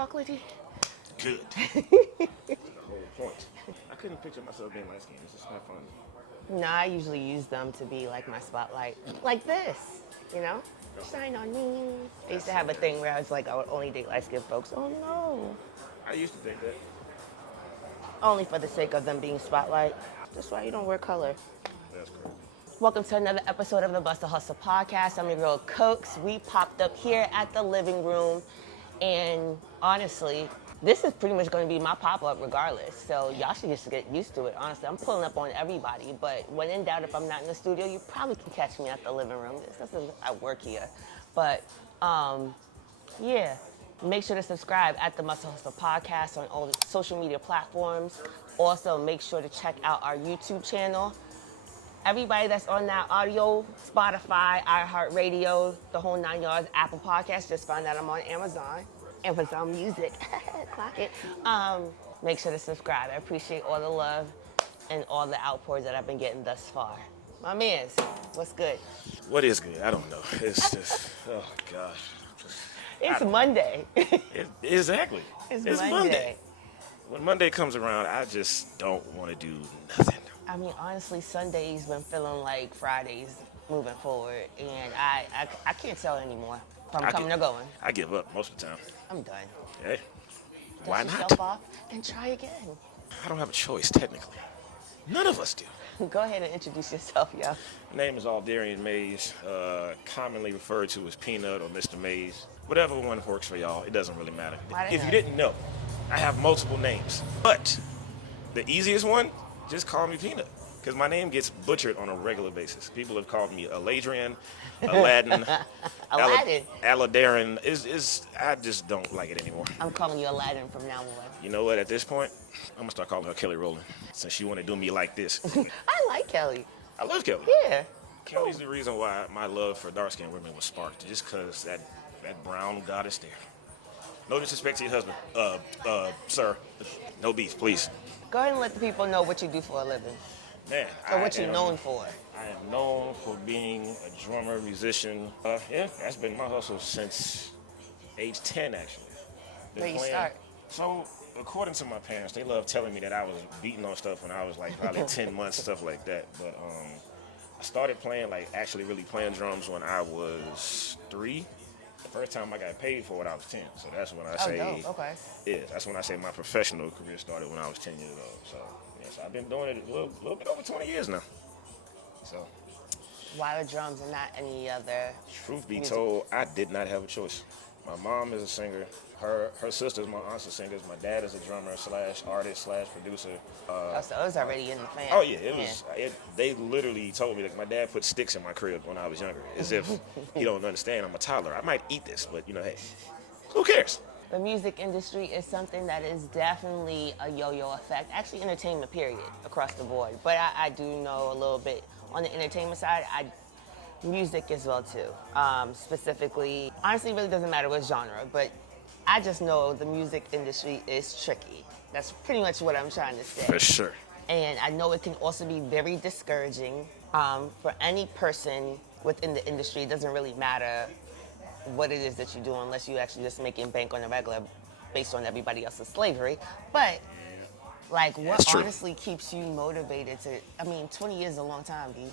chocolatey? Good. The whole point. I couldn't picture myself being light skinned. It's just not fun. No, I usually use them to be like my spotlight. Like this, you know? Shine on me. I used to have a thing where I was like, I would only date light-skinned folks. Oh no. I used to think that. Only for the sake of them being spotlight. That's why you don't wear color. That's crazy. Welcome to another episode of the Busta Hustle Podcast. I'm your girl, Cokes. We popped up here at the living room, and honestly, this is pretty much going to be my pop-up regardless. So y'all should just get used to it. Honestly, I'm pulling up on everybody, but when in doubt, if I'm not in the studio, you probably can catch me at the living room. This isn't, I work here. But yeah, make sure to subscribe at the Busta Hustle Podcast on all the social media platforms. Also, make sure to check out our YouTube channel. Everybody that's on that audio, Spotify, iHeartRadio, the whole 9 yards, Apple Podcasts, just found out I'm on Amazon Music, clock it. Make sure to subscribe. I appreciate all the love and all the outpours that I've been getting thus far. My mans, what's good? What is good? I don't know. It's just, oh gosh. It's Monday. Exactly. It's Monday. When Monday comes around, I just don't want to do nothing. I mean, honestly, Sunday's been feeling like Fridays moving forward, and I can't tell anymore if I'm coming or going. I give up most of the time. I'm done. Hey, why Dust not? yourself off and try again. I don't have a choice, technically. None of us do. Go ahead and introduce yourself, yo. My name is Aldarian Mayes, commonly referred to as Peanut or Mr. Mays. Whatever one works for y'all, it doesn't really matter. If you didn't know, I have multiple names. But the easiest one, just call me Peanut. Because my name gets butchered on a regular basis. People have called me Aldarian, Aladdin, Aldarian. I just don't like it anymore. I'm calling you Aladdin from now on. You know what? At this point, I'm going to start calling her Kelly Rowland. Since she want to do me like this. I like Kelly. I love Kelly. Yeah. Kelly's the reason why my love for dark-skinned women was sparked. Just because that brown goddess there. No disrespect to your husband. Sir. No beef, please. Go ahead and let the people know what you do for a living. Man, Or what you're known for. I am known for being a drummer, musician. Yeah, that's been my hustle since age 10, actually. Where you start? So, according to my parents, they love telling me that I was beating on stuff when I was like probably 10 months, stuff like that. But I started playing, like actually really playing drums when I was 3. The first time I got paid for it, I was 10. So that's when I say, dope. Okay. Yeah, that's when I say my professional career started when I was 10 years old. So, yes, I've been doing it a little bit over 20 years now. So, Why the drums and not any other truth be music? told, I did not have a choice. My mom is a singer. Her sisters, my aunts are singers. My dad is a drummer / artist / producer. So it was already in the family. Oh yeah, it was. They literally told me that my dad put sticks in my crib when I was younger, as if he don't understand. I'm a toddler. I might eat this, but hey, who cares? The music industry is something that is definitely a yo-yo effect. Actually, entertainment period across the board. But I do know a little bit on the entertainment side. Music as well too. Specifically, honestly, it really doesn't matter what genre, but I just know the music industry is tricky. That's pretty much what I'm trying to say. For sure. And I know it can also be very discouraging for any person within the industry. It doesn't really matter what it is that you do unless you actually just making bank on the regular based on everybody else's slavery. But like, what honestly keeps you motivated to, 20 years is a long time, B.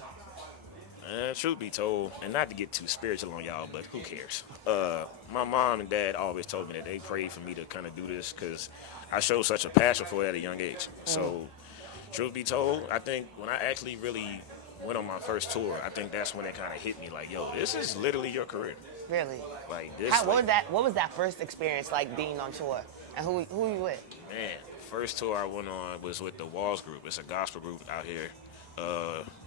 Truth be told, and not to get too spiritual on y'all, but who cares? My mom and dad always told me that they prayed for me to kind of do this because I showed such a passion for it at a young age. So, truth be told, I think when I actually really went on my first tour, I think that's when it kind of hit me like, yo, this is literally your career. Really? Like this. What was that first experience like being on tour? And who you with? Man, first tour I went on was with the Walls Group. It's a gospel group out here.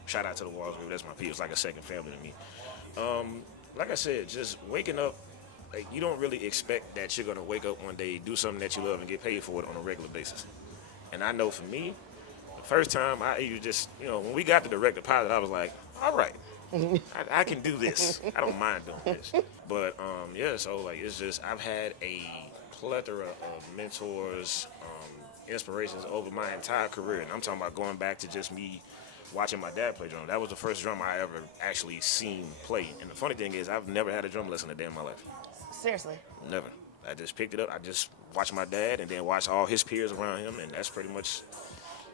Shout out to the Walls Group. That's my people. It's like a second family to me. Like I said, just waking up, like you don't really expect that you're gonna wake up one day, do something that you love, and get paid for it on a regular basis. And I know for me, the first time when we got the director pilot, I was like, all right, I can do this. I don't mind doing this. But so like it's just I've had a plethora of mentors, inspirations over my entire career, and I'm talking about going back to just me watching my dad play drum. That was the first drum I ever actually seen play. And the funny thing is, I've never had a drum lesson a day in my life. Seriously? Never. I just picked it up. I just watched my dad and then watched all his peers around him, and that's pretty much.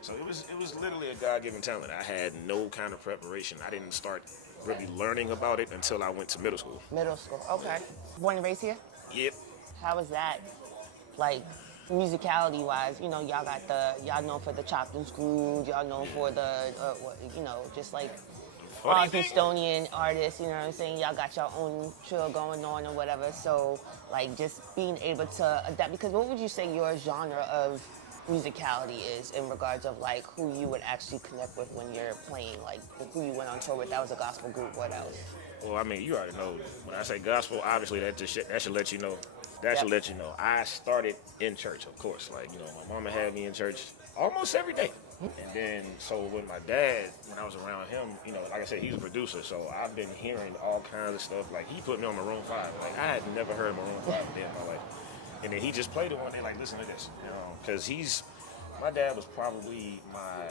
So it was literally a God-given talent. I had no kind of preparation. I didn't start really learning about it until I went to middle school. Middle school. Okay. Born and raised here? Yep. How was that? Like, musicality wise, you know, y'all known for the chopped and screwed, y'all known for the, you know, just like all Funny thing, Houstonian artists, you know what I'm saying? Y'all got your own chill going on or whatever. So, like, just being able to adapt, because what would you say your genre of musicality is in regards of like who you would actually connect with when you're playing, like who you went on tour with? That was a gospel group. What else? well, I mean, you already know. When I say gospel, obviously that should let you know. That should Yep. let you know. I started in church, of course. Like, you know, my mama had me in church almost every day. And then, so with my dad, when I was around him, you know, like I said, he's a producer. So I've been hearing all kinds of stuff. Like, he put me on Maroon 5. Like, I had never heard Maroon 5 a day in my life. And then he just played it one day, like, listen to this. You know, because my dad was probably my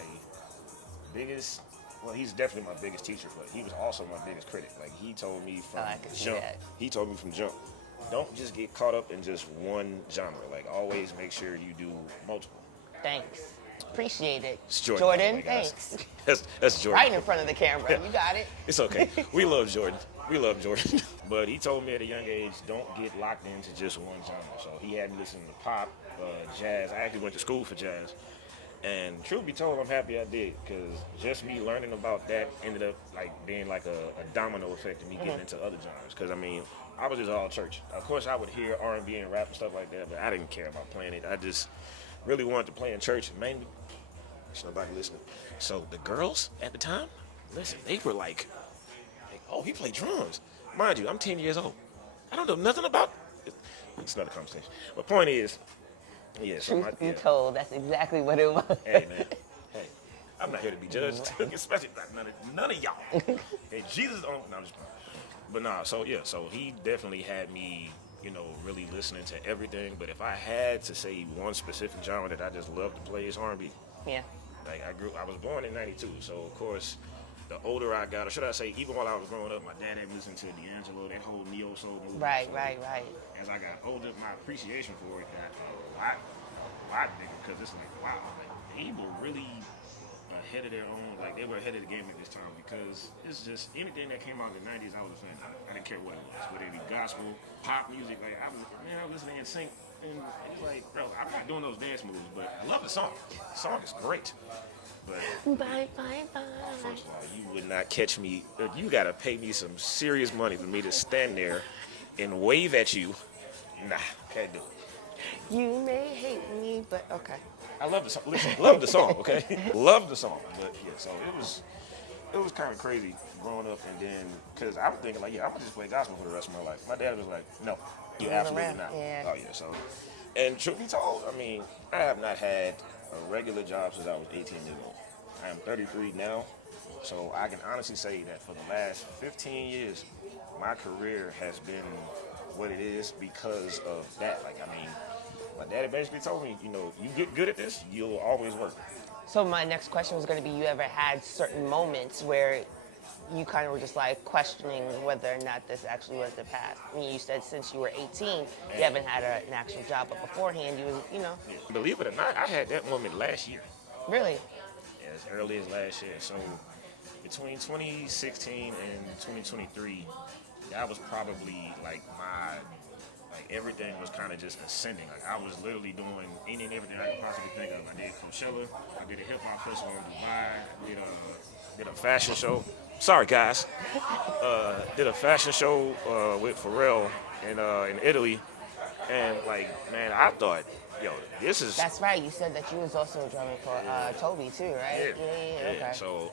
biggest, well, he's definitely my biggest teacher, but he was also my biggest critic. Like, he told me from I can see jump, that. he told me from jump, don't just get caught up in just one genre. Like, always make sure you do multiple. Thanks. Appreciate it. It's Jordan. Jordan, by the way, guys. thanks. That's Jordan. Right in front of the camera. You got it. It's okay. We love Jordan. We love Jordan. But he told me at a young age, don't get locked into just one genre. So he had me listening to pop, jazz. I actually went to school for jazz. And truth be told, I'm happy I did, because just me learning about that ended up like being like a domino effect of me getting into other genres. Because I mean, I was just all church. Of course, I would hear R&B and rap and stuff like that, but I didn't care about playing it. I just really wanted to play in church, mainly. There's nobody listening. So the girls at the time, listen, they were like, oh, he played drums. Mind you, I'm 10 years old. I don't know nothing about it. It's another conversation. But point is, yeah. So Truth be told, that's exactly what it was. Hey, man. Hey, I'm not here to be judged, especially by none of y'all. Hey, Jesus on. No, I'm just playing. But nah, so yeah, so he definitely had me, you know, really listening to everything. But if I had to say one specific genre that I just love to play, is R&B. Yeah. Like I was born in '92, so of course, the older I got, or should I say, even while I was growing up, my dad had me listening to D'Angelo, that whole neo soul movement. Right, So right. as I got older, my appreciation for it got a lot bigger, because it's like, wow, like they were really ahead of their own, like they were ahead of the game at this time, because it's just anything that came out in the '90s, I was a fan of. I didn't care what it was, whether it be gospel, pop music. Like I was listening in sync. And it's like, bro, I'm not doing those dance moves, but I love the song. The song is great. But Bye. first of all, you would not catch me. You gotta pay me some serious money for me to stand there and wave at you. Nah, can't do it. You may hate me, but okay. I love the song. Listen, love the song, okay? Love the song. But yeah, so it was kind of crazy growing up, and then because I was thinking like, yeah, I'm gonna just play gospel for the rest of my life. My dad was like, no, you absolutely not. Yeah. Oh yeah, so. And truth be told, I mean, I have not had a regular job since I was 18 years old. I am 33 now, so I can honestly say that for the last 15 years, my career has been what it is because of that. Like, I mean, my daddy basically told me, you know, you get good at this, you'll always work. So my next question was going to be, you ever had certain moments where you kind of were just like questioning whether or not this actually was the path? I mean, you said since you were 18, you haven't had an actual job, but beforehand you was, you know. Yeah. Believe it or not, I had that moment last year. Really? As early as last year. So between 2016 and 2023, that was probably like everything was kind of just ascending. Like I was literally doing any and everything I could possibly think of. I did Coachella, I did a hip hop festival in Dubai, did a fashion show. Sorry guys, did a fashion show with Pharrell in Italy, and like man, I thought, yo, this is. That's right. You said that you was also drumming for Toby too, right? Yeah. Okay. So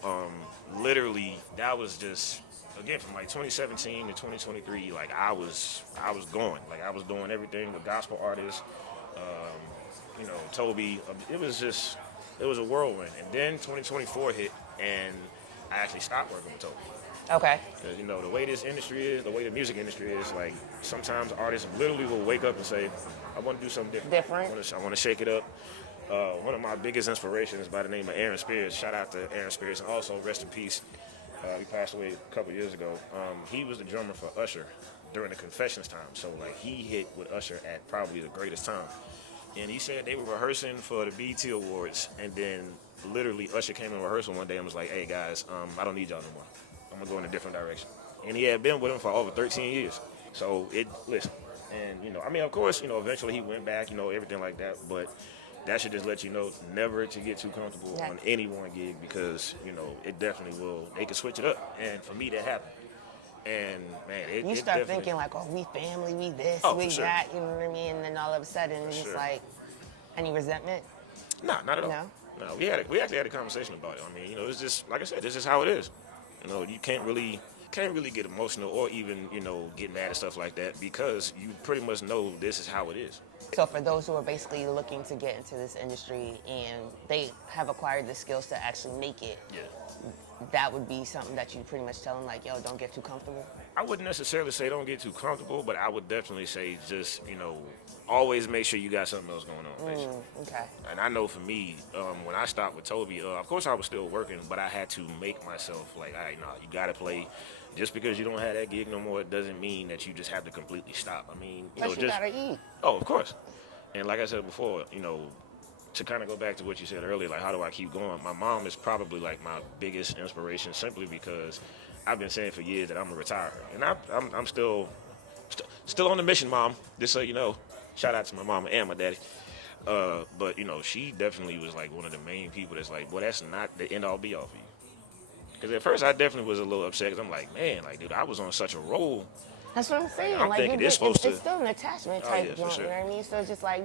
literally, that was just again from like 2017 to 2023. Like I was going, like I was doing everything with gospel artists. You know, Toby. It was a whirlwind. And then 2024 hit, and I actually stopped working with Toby. Okay. Because, you know, the way this industry is, the way the music industry is, like, sometimes artists literally will wake up and say, I want to do something different. I want to shake it up. One of my biggest inspirations by the name of Aaron Spears. Shout out to Aaron Spears. And also, rest in peace. He passed away a couple years ago. He was the drummer for Usher during the Confessions time. So like he hit with Usher at probably the greatest time. And he said they were rehearsing for the BET Awards, and then literally Usher came in rehearsal one day and was like, "Hey guys, I don't need y'all no more. I'm gonna go in a different direction." And he had been with him for over 13 years. So listen, and I mean, of course, eventually he went back, everything like that. But that should just let you know never to get too comfortable on any one gig, because it definitely will. They can switch it up, and for me that happened. And man, you start thinking like, oh, we family, we this, we sure. that, you know what I mean? And then all of a sudden, it's just like, any resentment? No, not at all. No, we actually had a conversation about it. I mean, it's just like I said, this is how it is. You can't really get emotional or even get mad at stuff like that, because you pretty much know this is how it is. So for those who are basically looking to get into this industry and they have acquired the skills to actually make it, that would be something that you pretty much tell them, like, yo, don't get too comfortable? I wouldn't necessarily say don't get too comfortable, but I would definitely say just, always make sure you got something else going on, basically. Okay. And I know for me, when I stopped with Toby, of course I was still working, but I had to make myself like, all right, no, you got to play. Just because you don't have that gig no more, it doesn't mean that you just have to completely stop. I mean, you gotta eat. Oh, of course. And like I said before, to kind of go back to what you said earlier, like, how do I keep going? My mom is probably like my biggest inspiration, simply because I've been saying for years that I'm gonna retire, and I'm still on the mission, Mom. Just so you know, shout out to my mama and my daddy. But she definitely was like one of the main people that's like, well, that's not the end all be all for you. Because at first I definitely was a little upset, because I'm like, man, like, dude, I was on such a roll. That's what I'm saying. I'm thinking it's supposed to. It's still an attachment type joint, sure. You know what I mean? So it's just like,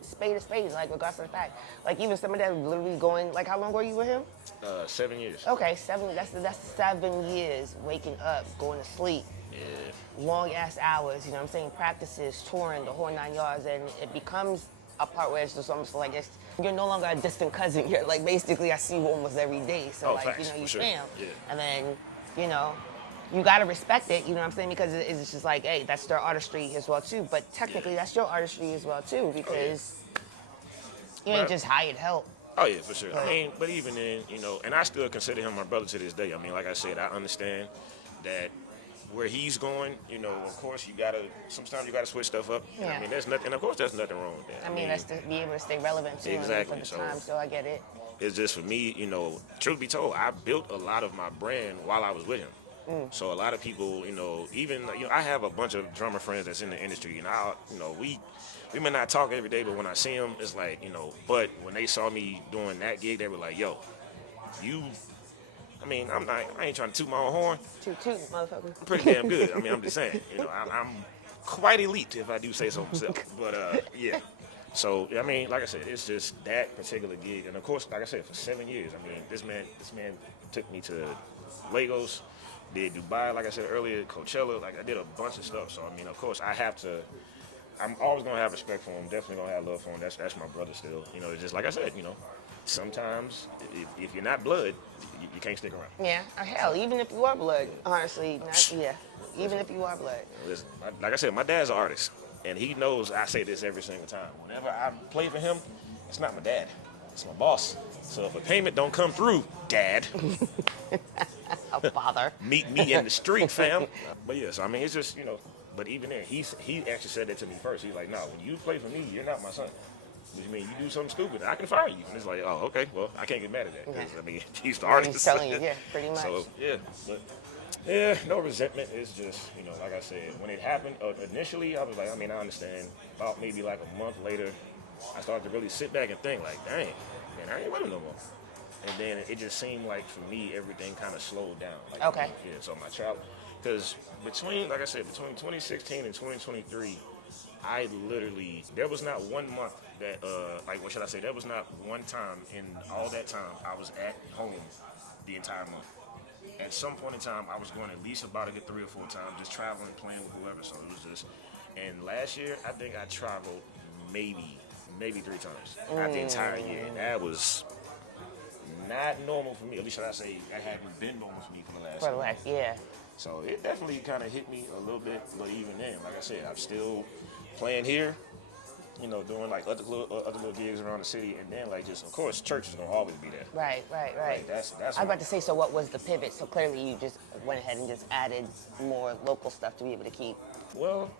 spade to spade, like, regardless of the fact. Like, even somebody that's literally going, like, how long were you with him? 7 years. Okay, that's 7 years waking up, going to sleep. Yeah. Long ass hours, you know what I'm saying? Practices, touring, the whole 9 yards, and it becomes a part where it's just almost like you're no longer a distant cousin. You're like, basically, I see you almost every day. So facts, you sure. fam. Yeah. And then, you gotta respect it, you know what I'm saying? Because it's just like, hey, that's their artistry as well too. But technically, that's your artistry as well too, because you ain't just hired help. Oh yeah, for sure. I mean, but even then, and I still consider him my brother to this day. I mean, like I said, I understand that where he's going, of course sometimes you gotta switch stuff up. Yeah. I mean, there's nothing, and of course there's nothing wrong with that. I mean, that's to be able to stay relevant too. Exactly. For the time, so I get it. It's just for me, truth be told, I built a lot of my brand while I was with him. So a lot of people, even I have a bunch of drummer friends that's in the industry, and we may not talk every day, but when I see them, it's like, but when they saw me doing that gig, they were like, yo, I mean, I ain't trying to toot my own horn. Toot, motherfucker. I'm pretty damn good. I mean, I'm just saying, I'm quite elite, if I do say so myself. But yeah. So I mean, like I said, it's just that particular gig, and of course, like I said, for 7 years, I mean, this man took me to Lagos, did Dubai, like I said earlier, Coachella, like I did a bunch of stuff. So I mean, of course, I'm always gonna have respect for him. Definitely gonna have love for him. That's my brother still. It's just like I said. Sometimes if you're not blood, you can't stick around. Yeah, hell, even if you are blood, honestly, even if you are blood. Listen, like I said, my dad's an artist, and he knows I say this every single time. Whenever I play for him, it's not my dad, it's my boss. So if a payment don't come through, Dad, a father, meet me in the street, fam. But yes, I mean, it's just But even then, he actually said that to me first. He's like, no, when you play for me, you're not my son. Which means you do something stupid, I can fire you. And it's like, oh, okay, well, I can't get mad at that. Because, I mean, he's the artist. He's telling you, pretty much. So, but no resentment. It's just, like I said, when it happened, initially, I was like, I mean, I understand. About maybe like a month later, I started to really sit back and think, like, dang, man, I ain't with him no more. And then it just seemed like, for me, everything kind of slowed down. Like, okay. Yeah, so my travel, because between 2016 and 2023, I literally, there was not 1 month that, there was not one time in all that time I was at home the entire month. At some point in time, I was going at least about a good 3 or 4 times, just traveling, playing with whoever, so it was just, and last year, I think I traveled maybe 3 times out the entire year. That was not normal for me, at least should I say, that hadn't been normal for me for the last year. Yeah. So it definitely kind of hit me a little bit, but even then, like I said, I'm still playing here, doing like other little gigs around the city, and then like just of course church is gonna always be there. Right. Like, that's I was about to say, so what was the pivot? So clearly you just went ahead and just added more local stuff to be able to keep. Well,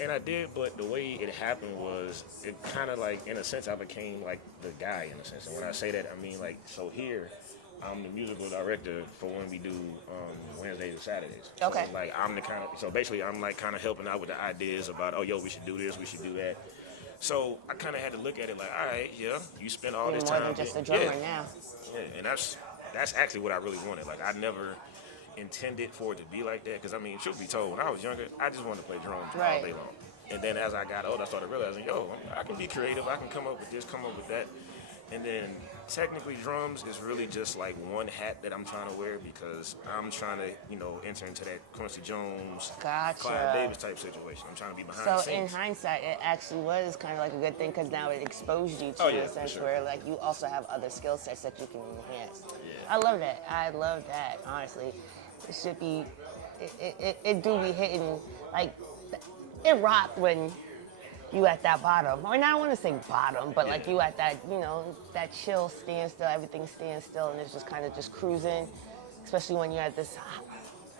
and I did, but the way it happened was it kind of like, in a sense, I became like the guy in a sense. And when I say that, I mean like, so here, I'm the musical director for when we do Wednesdays and Saturdays. Okay. So, like I'm the kind of, so basically I'm like kind of helping out with the ideas about, oh, yo, we should do this, we should do that. So I kind of had to look at it like, all right, yeah, you spend all You're this more time. than just a drummer now. Yeah, and that's actually what I really wanted. Like I never intended for it to be like that, because I mean, truth be told, when I was younger, I just wanted to play drums all day long. And then as I got older, I started realizing, yo, I can be creative. I can come up with this, come up with that. And then technically drums is really just like one hat that I'm trying to wear, because I'm trying to, enter into that Quincy Jones, Gotcha. Clive Davis type situation. I'm trying to be behind the So scenes. in hindsight, it actually was kind of like a good thing, because now it exposed you to a sense where like you also have other skill sets that you can enhance. Yeah. I love that. Honestly, it should be. It do be hitting like it rocked when you at that bottom. I mean, I don't want to say bottom, but like you at that, that chill standstill, everything stands still, and it's just kind of just cruising, especially when you're at this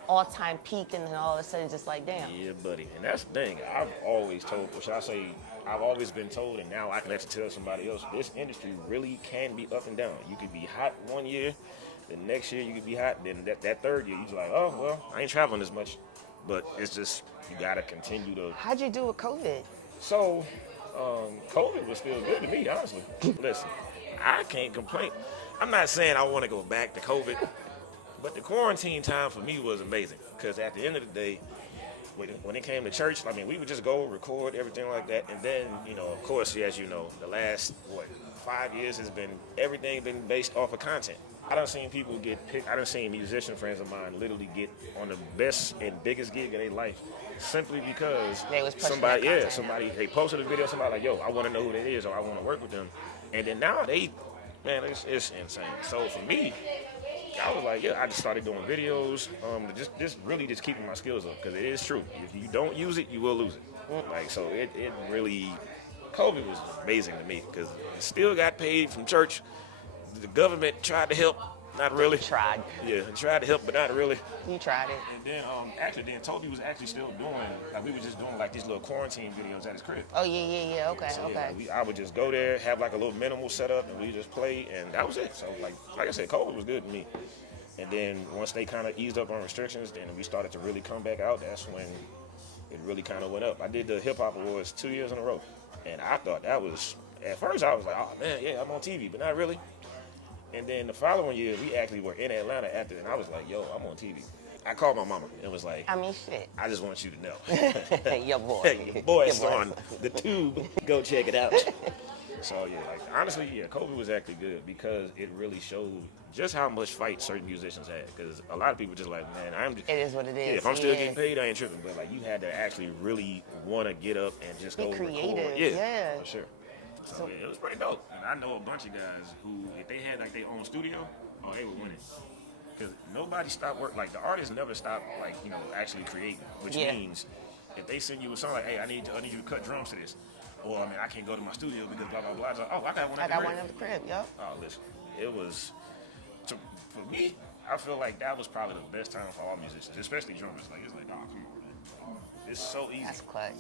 all-time peak, and then all of a sudden, just like, damn. Yeah, buddy. And that's the thing. I've always told, or should I say, I've always been told, and now I can actually tell somebody else, this industry really can be up and down. You could be hot one year, the next year you could be hot, then that third year, you're like, oh, well, I ain't traveling as much. But it's just, you got to continue to... How'd you do with COVID? So, COVID was still good to me, honestly. Listen, I can't complain. I'm not saying I want to go back to COVID, but the quarantine time for me was amazing. Because at the end of the day, when it came to church, I mean, we would just go record everything like that. And then, of course, as you know, the last, 5 years everything been based off of content. I done seen people get picked. I done seen musician friends of mine literally get on the best and biggest gig of their life simply because somebody they posted a video. Somebody like, yo, I want to know who that is, or I want to work with them. And then now it's insane. So for me, I was like, yeah, I just started doing videos, just really keeping my skills up, because it is true. If you don't use it, you will lose it. Like, so it really, COVID was amazing to me, because I still got paid from church. The government tried to help, not really. Tried. Yeah, tried to help, but not really. You tried it. And then, Toby was actually still doing, like, we were just doing like these little quarantine videos at his crib. Oh yeah. Okay. So, yeah, I would just go there, have like a little minimal setup, and we just play, and that was it. So like I said, COVID was good to me. And then once they kind of eased up on restrictions, then we started to really come back out. That's when it really kind of went up. I did the Hip Hop Awards 2 years in a row, and I thought that was, at first I was like, oh man, yeah, I'm on TV, but not really. And then the following year, we actually were in Atlanta after, and I was like, yo, I'm on TV. I called my mama and was like, I mean, shit. I just want you to know. Your boy. Your boy's on the tube. Go check it out. So, yeah, like, honestly, yeah, COVID was actually good, because it really showed just how much fight certain musicians had. Because a lot of people just like, man, It is what it is. Yeah, if I'm still getting paid, I ain't tripping. But, like, you had to actually really want to get up and just Be go creative. record. Yeah. For sure. So, yeah, it was pretty dope. And I know a bunch of guys who, if they had like their own studio, they were winning. Because nobody stopped work. Like, the artists never stopped, like, actually creating. Which means if they send you a song like, hey, I need you to cut drums to this. Or, I mean, I can't go to my studio because blah, blah, blah. It's like, oh, I got one at the crib. Yep. Oh, listen, it was, for me, I feel like that was probably the best time for all musicians, especially drummers. Like, it's like, oh, come on. It's so easy. That's clutch.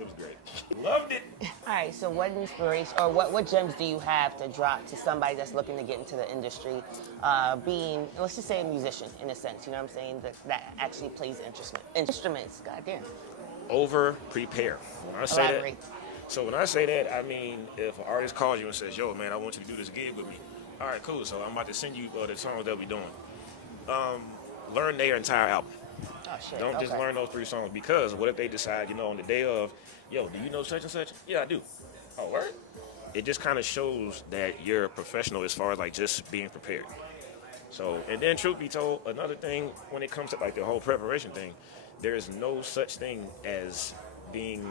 It was great. Loved it. All right, so what inspiration, or what gems do you have to drop to somebody that's looking to get into the industry, being, let's just say a musician in a sense, you know what I'm saying, that actually plays instruments, goddamn. Over prepare. When I say Elaborate. So when I say that, I mean, if an artist calls you and says, yo, man, I want you to do this gig with me. All right, cool. So I'm about to send you the songs that we're doing. Learn their entire album. Oh, shit. Don't just learn those 3 songs, because what if they decide, on the day of, yo, do you know such and such? Yeah, I do. Oh, word? It just kind of shows that you're a professional as far as like just being prepared. So, and then truth be told, another thing when it comes to like the whole preparation thing, there is no such thing as being,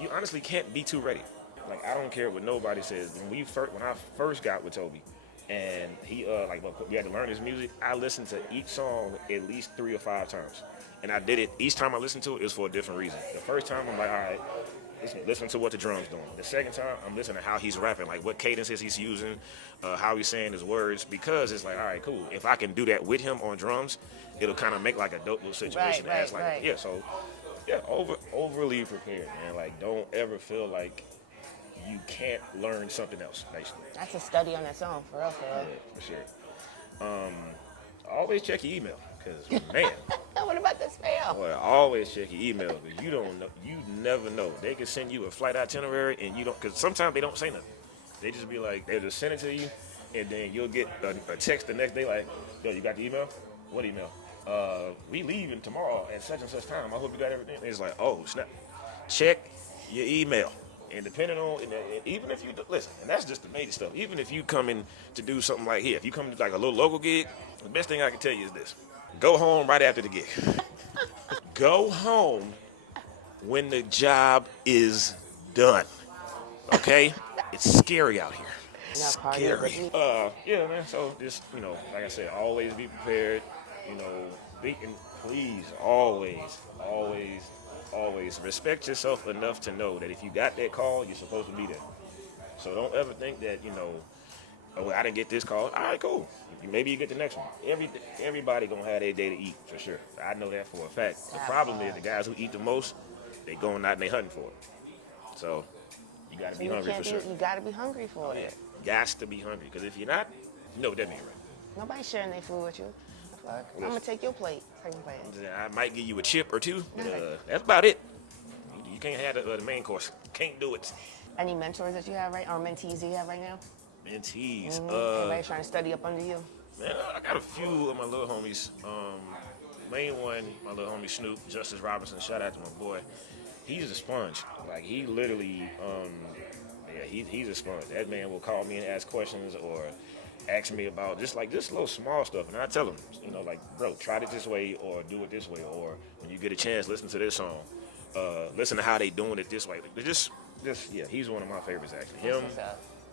you honestly can't be too ready. Like, I don't care what nobody says. When I first got with Toby, and he we had to learn his music, I listened to each song at least 3 or 5 times. And I did it, each time I listened to it, it was for a different reason. The first time, I'm like, all right, listen to what the drum's doing. The second time, I'm listening to how he's rapping, like what cadences he's using, how he's saying his words, because it's like, all right, cool. If I can do that with him on drums, it'll kind of make like a dope little situation. Right. Yeah, so yeah, overly prepared, man. Like, don't ever feel like you can't learn something else, basically. That's a study on its own, for real. Yeah, for sure. Always check your email, because, man. What about the spam? Well, always check your email, because you don't know, you never know. They can send you a flight itinerary, and you don't, because sometimes they don't say nothing. They just be like, they'll just send it to you, and then you'll get a text the next day like, yo, you got the email? What email? We leaving tomorrow at such and such time. I hope you got everything. And it's like, oh, snap. Check your email. And depending on, and even if you, listen, and that's just the major stuff. Even if you come in to do something like here, if you come to like a little local gig, the best thing I can tell you is this. Go home right after the gig. Go home when the job is done. Okay? It's scary out here. Scary. Yeah, man. So just, like I said, always be prepared. And please always respect yourself enough to know that if you got that call, you're supposed to be there. So don't ever think that, oh, I didn't get this call. All right, cool. Maybe you get the next one. Everybody gonna have their day to eat, for sure. I know that for a fact. The problem is the guys who eat the most, they going out and they hunting for it. So you gotta be hungry for sure. You gotta be hungry for it. Yeah, got to be hungry, because if you're not, you know what that means, right? Nobody's sharing their food with you. I'm gonna take your plate. I might give you a chip or two, but that's about it. You can't have the main course. Can't do it. Any mentors that you have or mentees that you have right now? Mentees. Everybody trying to study up under you? Man, I got a few of my little homies. Main one, my little homie Snoop, Justice Robinson. Shout out to my boy. He's a sponge. Like, he literally, he's a sponge. That man will call me and ask questions or ask me about just little small stuff, and I tell him, like, bro, try it this way or do it this way, or when you get a chance, listen to this song, listen to how they doing it this way. He's one of my favorites, actually. Him,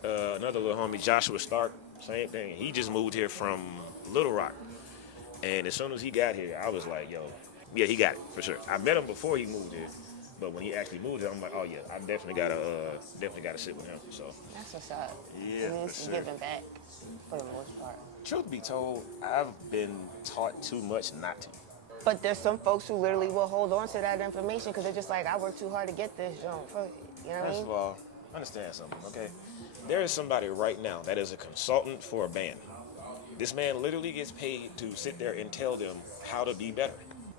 another little homie, Joshua Stark, same thing. He just moved here from Little Rock, and as soon as he got here, I was like, yo, yeah, he got it for sure. I met him before he moved here. But when he actually moved here, I'm like, oh yeah, I definitely gotta sit with him. So that's what's up. Yeah, it means giving back for the most part. Truth be told, I've been taught too much not to. But there's some folks who literally will hold on to that information because they're just like, I worked too hard to get this, you know what I mean? First of all, understand something, okay? There is somebody right now that is a consultant for a band. This man literally gets paid to sit there and tell them how to be better.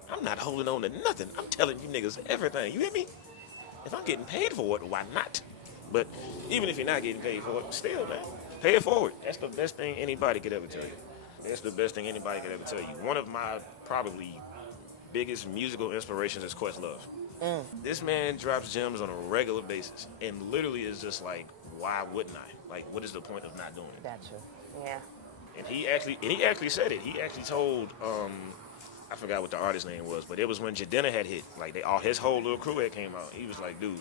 I'm not holding on to nothing. I'm telling you niggas everything. You hear me? If I'm getting paid for it, why not? But even if you're not getting paid for it, still, man, pay it forward. That's the best thing anybody could ever tell you. That's the best thing anybody could ever tell you. One of my probably biggest musical inspirations is Questlove. This man drops gems on a regular basis and literally is just like, why wouldn't I? Like, what is the point of not doing it? That's true. Yeah. And he actually said it. He actually told, I forgot what the artist's name was, but it was when Jadena had hit. Like, his whole little crew had came out. He was like, dude,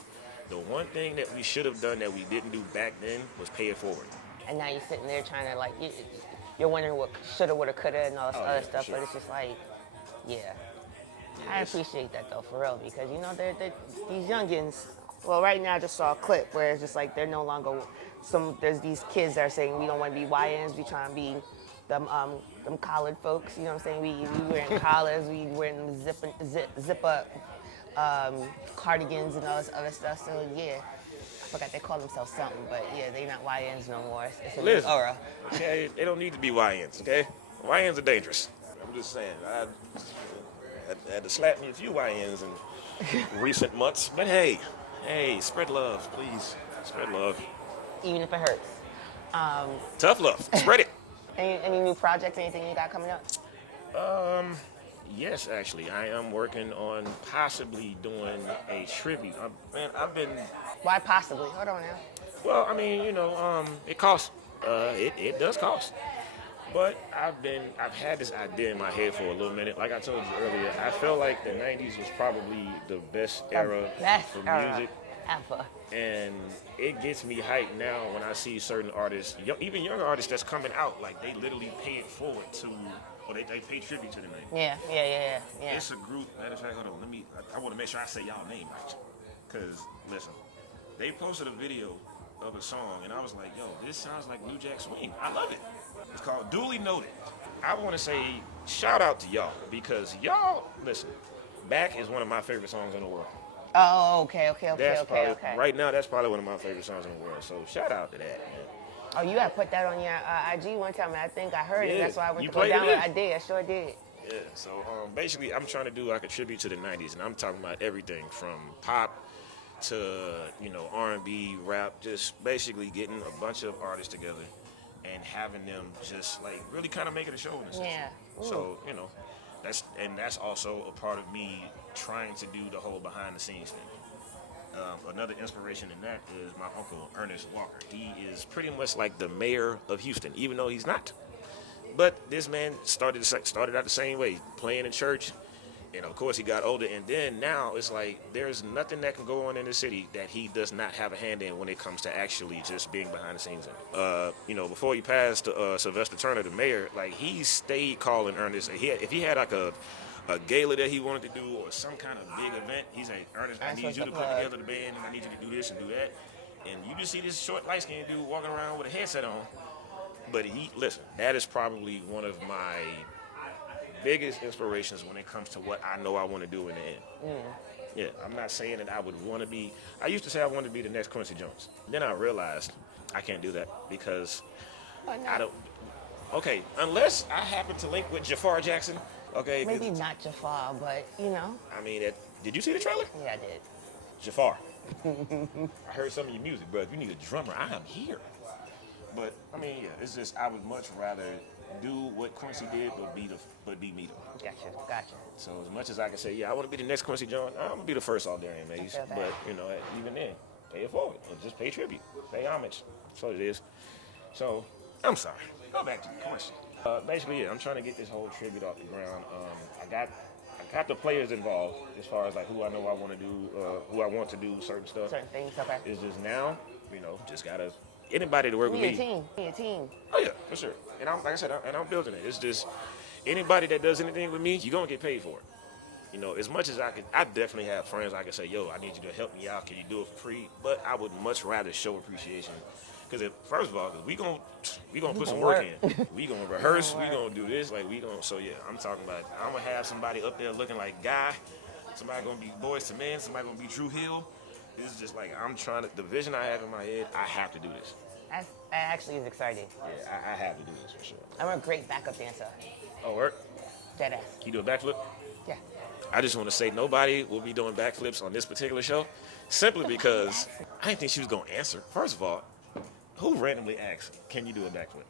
the one thing that we should have done that we didn't do back then was pay it forward. And now you're sitting there trying to, like, you're wondering what shoulda, woulda, coulda, and all this other stuff, sure. But it's just like, yeah. I appreciate that, though, for real, because, they're these youngins, well, right now I just saw a clip where it's just like they're no longer, there's these kids that are saying we don't want to be YNs, we try and be them collared folks, you know what I'm saying? We wearing collars, we wearing them zip up cardigans and all this other stuff. So yeah, I forgot they call themselves something, but yeah, they not YNs no more. It's a new aura. Okay, they don't need to be YNs, okay? YNs are dangerous. I'm just saying, I had to slap me a few YNs in recent months, but hey, spread love, please. Spread love. Even if it hurts. Tough love, spread it. Any new projects, anything you got coming up? Yes, actually. I am working on possibly doing a tribute. I've been... Why possibly? Hold on now. Well, I mean, it costs. It does cost. But I've had this idea in my head for a little minute. Like I told you earlier, I felt like the 90s was probably the best era for music. Ever. And it gets me hyped now when I see certain artists, even younger artists that's coming out, like they literally pay it forward to, or they pay tribute to the name. Yeah. It's a group, matter of fact, hold on, I want to make sure I say y'all name right. Because, listen, they posted a video of a song, and I was like, yo, this sounds like New Jack Swing. I love it. It's called Duly Noted. I want to say shout out to y'all, because y'all, listen, Back is one of my favorite songs in the world. Oh, okay. Right now, that's probably one of my favorite songs in the world. So shout out to that, man. Oh, you had put that on your IG one time, and I think I heard it. Yeah, That's why I went you to go played it download in? it. I did. I sure did. Yeah, so basically, I'm trying to do like a tribute to the 90s, and I'm talking about everything from pop to, R&B, rap, just basically getting a bunch of artists together and having them just like really kind of make it a show in a sense. Yeah. Ooh. So, that's also a part of me trying to do the whole behind the scenes thing. Another inspiration in that is my uncle, Ernest Walker. He is pretty much like the mayor of Houston, even though he's not. But this man started out the same way, playing in church, and of course he got older. And then now it's like there's nothing that can go on in the city that he does not have a hand in when it comes to actually just being behind the scenes. Before he passed to Sylvester Turner, the mayor, like he stayed calling Ernest. If he had like a gala that he wanted to do or some kind of big event, he's like, Ernest, I need you to put together the band, and I need you to do this and do that. And you just see this short, light-skinned dude walking around with a headset on. But listen, that is probably one of my biggest inspirations when it comes to what I know I want to do in the end. Yeah, I'm not saying that I would want to be, I used to say I wanted to be the next Quincy Jones. Then I realized I can't do that because I don't, okay, unless I happen to link with Jafar Jackson, okay. Maybe not Jafar, but I mean, did you see the trailer? Yeah, I did. Jafar. I heard some of your music, bro. If you need a drummer, I am here. But I mean, yeah, it's just I would much rather do what Quincy did, but be me though. Gotcha. So as much as I can say, yeah, I want to be the next Quincy Jones, I'm gonna be the first Aldarian Mayes. But even then, pay it forward and just pay tribute, pay homage. That's what it is. So I'm sorry. Go back to the question. Basically, yeah, I'm trying to get this whole tribute off the ground. I got the players involved as far as like who I know I want to do, who I want to do certain stuff. Certain things, okay. It's just now, just gotta. Anybody to work with me. Be a team. Oh yeah, for sure. And like I said, I'm building it. It's just anybody that does anything with me, you're gonna get paid for it. As much as I definitely have friends I can say, yo, I need you to help me out. Can you do it for free? But I would much rather show appreciation. Because first of all, we gonna put some work in. We gonna rehearse. We gonna do this. So yeah, I'm talking about. I'm gonna have somebody up there looking like Guy. Somebody gonna be Boys to Men. Somebody gonna be Drew Hill. It's just like the vision I have in my head, I have to do this. That actually is exciting. Yeah, I have to do this for sure. I'm a great backup dancer. Oh, work? Deadass. Can you do a backflip? Yeah. I just want to say nobody will be doing backflips on this particular show, simply because I didn't think she was going to answer. First of all, who randomly asked, can you do a backflip?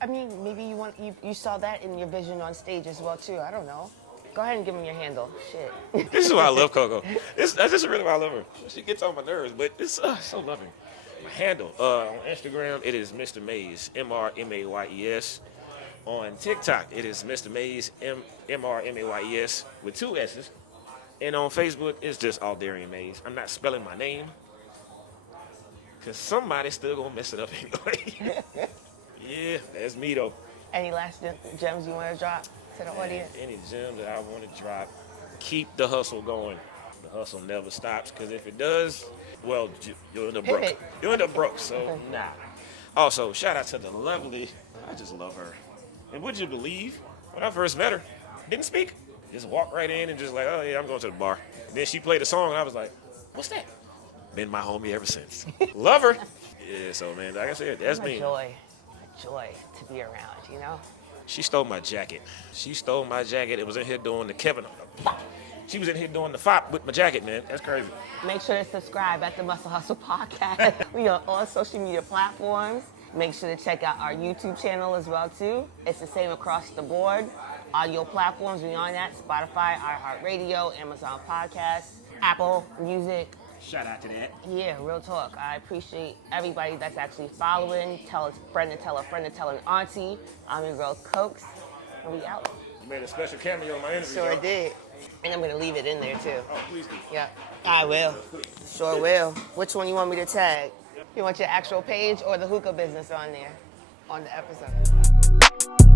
I mean, maybe you saw that in your vision on stage as well, too. I don't know. Go ahead and give me your handle. Shit. This is why I love Coco. That's just really why I love her. She gets on my nerves, but it's so loving. My handle on Instagram, it is Mr. Mayes, MrMaYes. On TikTok, it is Mr. Mayes, MrMaYes with 2 S's. And on Facebook, it's just Aldarian Mayes. I'm not spelling my name because somebody's still gonna mess it up anyway. Yeah, that's me though. Any last gems you want to drop to the audience? Any gem that I want to drop, keep the hustle going. The hustle never stops, because if it does, well, you'll end up broke. You'll end up broke, so nah. Also, shout out to the lovely, I just love her. And would you believe, when I first met her, didn't speak, just walked right in and just like, oh yeah, I'm going to the bar. And then she played a song and I was like, what's that? Been my homie ever since. Love her. Yeah, so man, like I said, that's me. A joy to be around, She stole my jacket. It was in here doing the Kevin. She was in here doing the fop with my jacket, man. That's crazy. Make sure to subscribe at the Muscle Hustle Podcast. We are on all social media platforms. Make sure to check out our YouTube channel as well, too. It's the same across the board. Audio platforms, we on that. Spotify, iHeartRadio, Amazon Podcasts, Apple Music. Shout out to that. Yeah, real talk. I appreciate everybody that's actually following. Tell a friend to tell a friend to tell an auntie. I'm your girl, Cokes, and we out. You made a special cameo in my interview. Sure did. And I'm going to leave it in there, too. Oh, please do. Yeah, I will. Sure will. Which one you want me to tag? You want your actual page or the hookah business on there, on the episode?